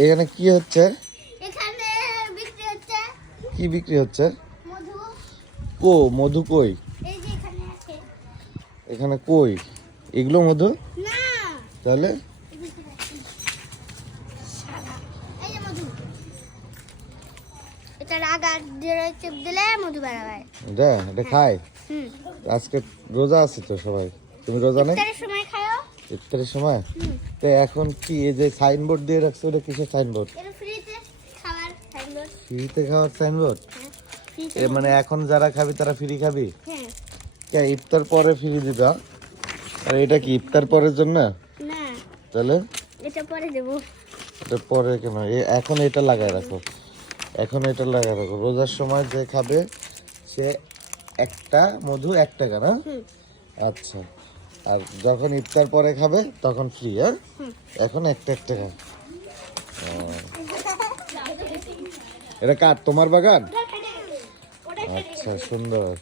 এখানে কি হচ্ছে? এখানে বিক্রি হচ্ছে। কি বিক্রি হচ্ছে? মধু। কো মধু কই? এই যে এখানে আছে। এখানে কই? এগুলো মধু? না। তাহলে? এই যে এখানে আছে। সাদা। এই যে মধু। এটা রাগা দিয়ে চেপ দিলে মধু বেরোয়। এটা এটা খায়। হুম। আজকে রোজা আছে তো সবাই? তুমি রোজা নেই? ইফতারের সময়? তো এখন কি এই যে সাইনবোর্ড দিয়ে রাখছো ওটা কিসের সাইনবোর্ড ফ্রিতে খাওয়ার সাইনবোর্ড হ্যাঁ এ মানে এখন যারা খাবি তারা ফ্রি খাবি? হ্যাঁ। ইফতার পরে ফ্রি দিবা? আর এটা কি ইফতার পরের জন্য? না। তাহলে? এটা পরে দেবো। এটা পরে কেন? এখন এটা লাগায় রাখো। এখন এটা লাগায় রাখো। রোজার সময় যে খাবে সে একটা মধু এক টাকা না? আচ্ছা। আর যখন ইফতার পরে খাবে তখন ফ্রি হ্যাঁ? এখন একটা একটা খাবে। এটা কার? তোমার বাগান? আচ্ছা সুন্দর।